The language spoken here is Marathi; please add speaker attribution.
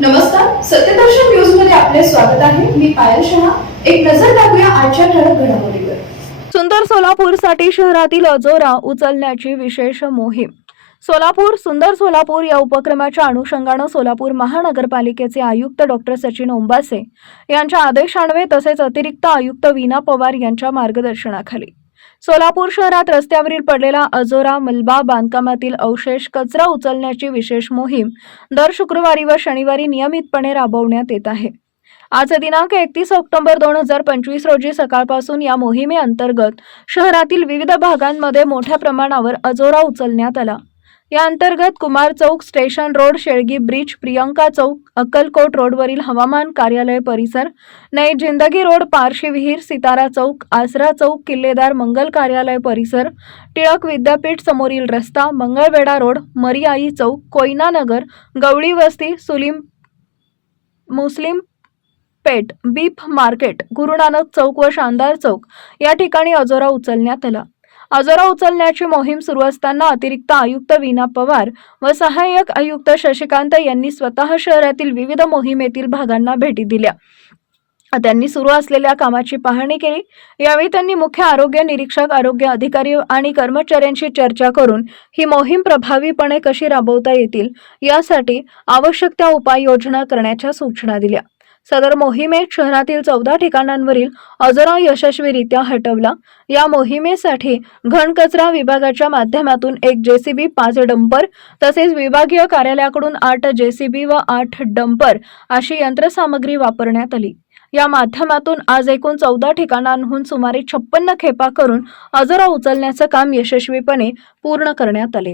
Speaker 1: नमस्कार सत्यदर्शन न्यूजमध्ये आपले स्वागत आहे. मी पायल शहा. एक नजर टाकूया आजच्या ठळक घडामोडीवर.
Speaker 2: सुंदर सोलापूरसाठी शहरातील अजोरा उचलण्याची विशेष मोहीम. सोलापूर सुंदर सोलापूर या उपक्रमाच्या अनुषंगानं सोलापूर महानगरपालिकेचे आयुक्त डॉक्टर सचिन ओंबासे यांच्या आदेशान्वये तसेच अतिरिक्त आयुक्त वीणा पवार यांच्या मार्गदर्शनाखाली. सोलापूर शहरात रस्त्यावरील पडलेला अजोरा मलबा बांधकामातील अवशेष कचरा उचलण्याची विशेष मोहीम दर शुक्रवारी व शनिवारी नियमितपणे राबवण्यात येत आहे. आज दिनांक एकतीस ऑक्टोबर दोन हजार पंचवीस रोजी सकाळपासून या मोहिमेअंतर्गत शहरातील विविध भागांमध्ये मोठ्या प्रमाणावर अजोरा उचलण्यात आला. या अंतर्गत Kumar Chowk station road Shelgi bridge Priyanka Chowk Akkalkot रोडवरील हवामान कार्यालय परिसर नई जिंदगी रोड पारशी विहीर सितारा चौक आसरा चौक किल्लेदार मंगल कार्यालय परिसर टिळक विद्यापीठ समोरील रस्ता मंगळवेढा रोड मरियाई चौक कोयनानगर गवळी वस्ती सुलीम Muslim Peth beef market Guru Nanak Chowk व शानदार चौक या ठिकाणी अजोरा उचलण्यात आला. आजोरा उचलण्याची मोहीम सुरू असताना अतिरिक्त आयुक्त वीणा पवार व सहाय्यक आयुक्त शशिकांत यांनी स्वतः शहरातील विविध मोहिमेतील भागांना भेटी दिल्या. त्यांनी सुरू असलेल्या कामाची पाहणी केली. यावेळी त्यांनी मुख्य आरोग्य निरीक्षक आरोग्य अधिकारी आणि कर्मचाऱ्यांशी चर्चा करून ही मोहीम प्रभावीपणे कशी राबवता येतील यासाठी आवश्यक त्या उपाययोजना करण्याच्या सूचना दिल्या. सदर मोहिमेत शहरातील चौदा ठिकाणांवरील अजरा यशस्वीरित्या हटवला. या मोहिमेसाठी घनकचरा विभागाच्या माध्यमातून एक जेसीबी पाच डंपर तसेच विभागीय कार्यालयाकडून आठ जेसीबी व आठ डंपर अशी यंत्रसामग्री वापरण्यात आली. या माध्यमातून आज एकूण चौदा ठिकाणांहून सुमारे छप्पन्न खेपा करून अजरा उचलण्याचं काम यशस्वीपणे पूर्ण करण्यात आले.